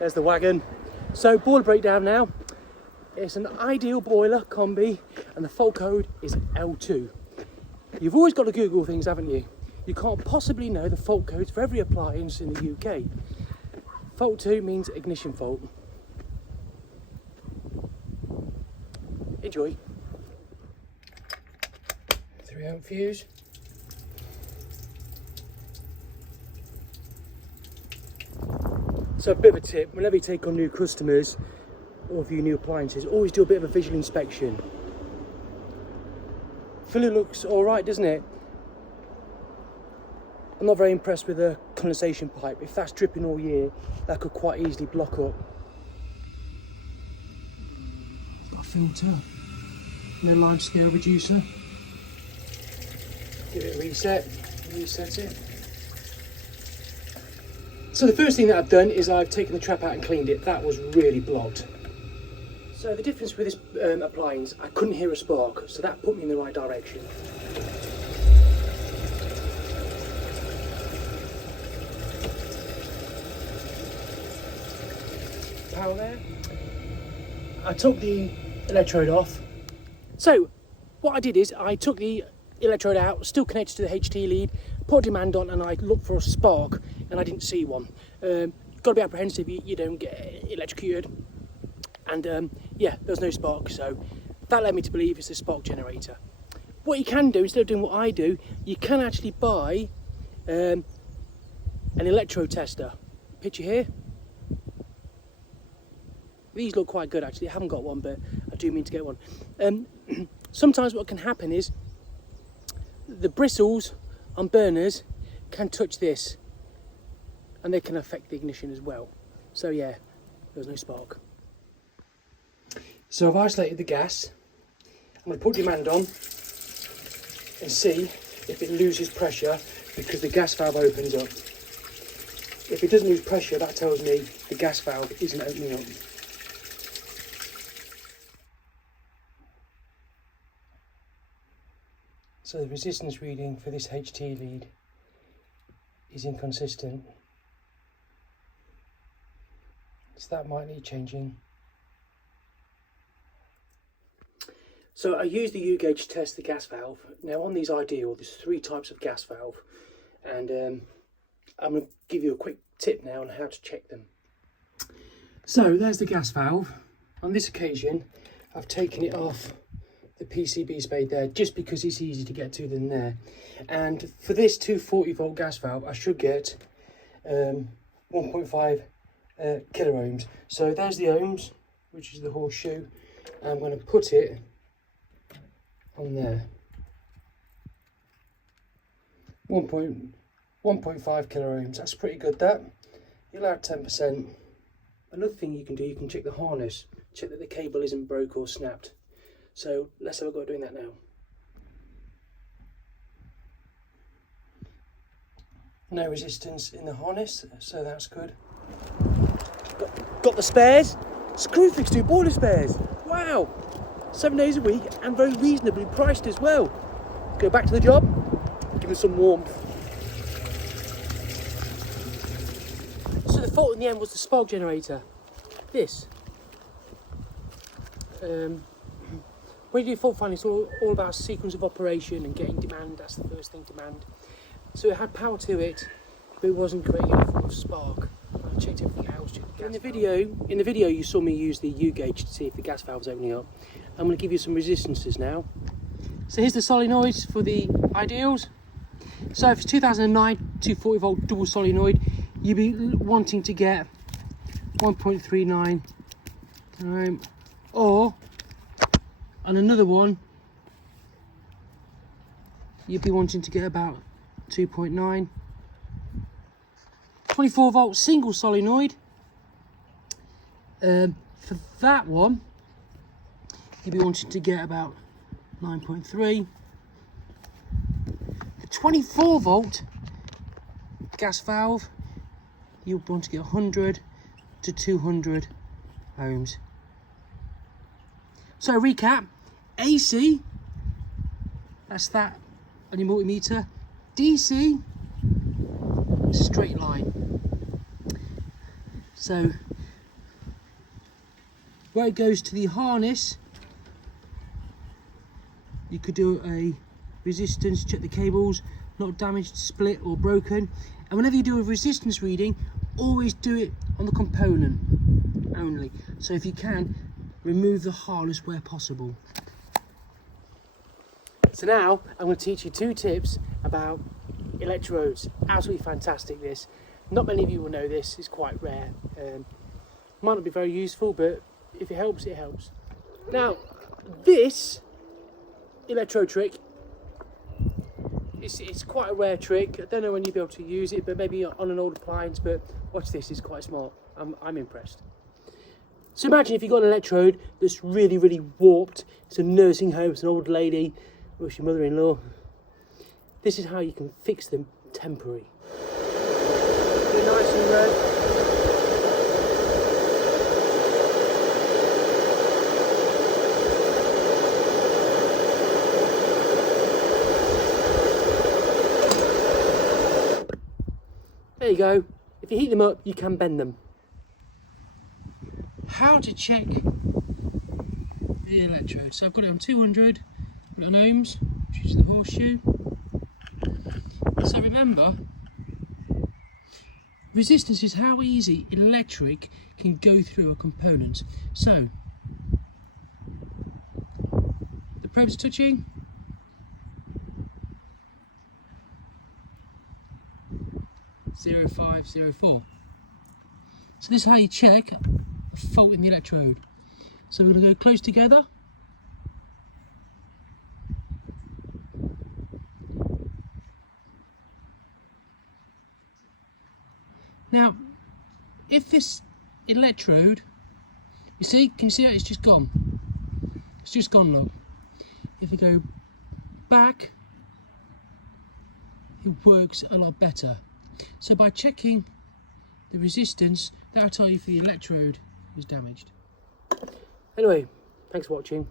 There's the wagon. So boiler breakdown now. It's an ideal boiler combi and the fault code is L2. You've always got to Google things, haven't you? You can't possibly know the fault codes for every appliance in the UK. Fault 2 means ignition fault. Enjoy. 3-amp fuse. So a bit of a tip, whenever you take on new customers or view new appliances, always do a bit of a visual inspection. Filler looks alright, doesn't it? I'm not very impressed with the condensation pipe. If that's dripping all year, that could quite easily block up. Got a filter, no line scale reducer. Give it a reset it. So the first thing that I've done is I've taken the trap out and cleaned it. That was really blocked. So the difference with this appliance, I couldn't hear a spark, so that put me in the right direction. Power there. I took the electrode off. So what I did is I took the electrode out, still connected to the HT lead, put a demand on, and I looked for a spark and I didn't see one. Got to be apprehensive you don't get electrocuted, and yeah, there was no spark, so that led me to believe it's a spark generator. What you can do, instead of doing what I do, you can actually buy an electrode tester. Picture here. These look quite good actually. I haven't got one, but I do mean to get one. Sometimes what can happen is the bristles on burners can touch this and they can affect the ignition as well. So yeah, there's no spark. So I've isolated the gas. I'm going to put demand on and see if it loses pressure because the gas valve opens up. If it doesn't lose pressure, that tells me the gas valve isn't opening up. So the resistance reading for this HT lead is inconsistent. So that might need changing. So I used the U-gauge to test the gas valve. Now on these Ideal, there's 3 types of gas valve, and I'm going to give you a quick tip now on how to check them. So there's the gas valve. On this occasion, I've taken it off the PCB spade there just because it's easier to get to than there. And for this 240 volt gas valve, I should get 1.5 kilo ohms. So there's the ohms, which is the horseshoe. I'm going to put it on there. 1.5 kilo ohms. That's pretty good. That you'll add 10%. Another thing you can do, you can check the harness, check that the cable isn't broke or snapped. So let's have a go at doing that now. No resistance in the harness, so that's good. Got the spares. Screwfix 2 boiler spares. Wow! 7 days a week and very reasonably priced as well. Go back to the job, give them some warmth. So the fault in the end was the spark generator. This. When you do fault finding, it's all about sequence of operation and getting demand. That's the first thing, demand. So it had power to it, but it wasn't creating any form of spark. I checked everything else. Checked the gas in the video, you saw me use the U-gauge to see if the gas valve was opening up. I'm going to give you some resistances now. So here's the solenoids for the Ideals. So if it's 2009 240 volt double solenoid, you'd be wanting to get 1.39 ohm, or on another one you'd be wanting to get about 2.9. 24 volt single solenoid, for that one you'd be wanting to get about 9.3. The 24 volt gas valve, you want to get 100 to 200 ohms. So recap, AC, that's that on your multimeter. DC, it's a straight line. So where it goes to the harness, you could do a resistance, check the cables, not damaged, split or broken. And whenever you do a resistance reading, always do it on the component only. So if you can, remove the harness where possible. So now I'm going to teach you 2 tips about electrodes. Absolutely fantastic this. Not many of you will know this, it's quite rare. Might not be very useful, but if it helps, it helps. Now, this electrode trick, it's quite a rare trick. I don't know when you'll be able to use it, but maybe on an old appliance, but watch this, it's quite smart. I'm impressed. So imagine if you've got an electrode that's really, really warped. It's a nursing home, it's an old lady, or it's your mother-in-law. This is how you can fix them temporary. Get nice and red. There you go. If you heat them up, you can bend them. How to check the electrode. So I've got it on 200 ohms, which is the horseshoe. So remember, resistance is how easy electric can go through a component. So the probe's touching. .0504. So this is how you check a fault in the electrode. So we're going to go close together. Now, if this electrode, can you see how it's just gone? It's just gone, look. If we go back, it works a lot better. So by checking the resistance, that'll tell you if the electrode is damaged. Anyway, thanks for watching.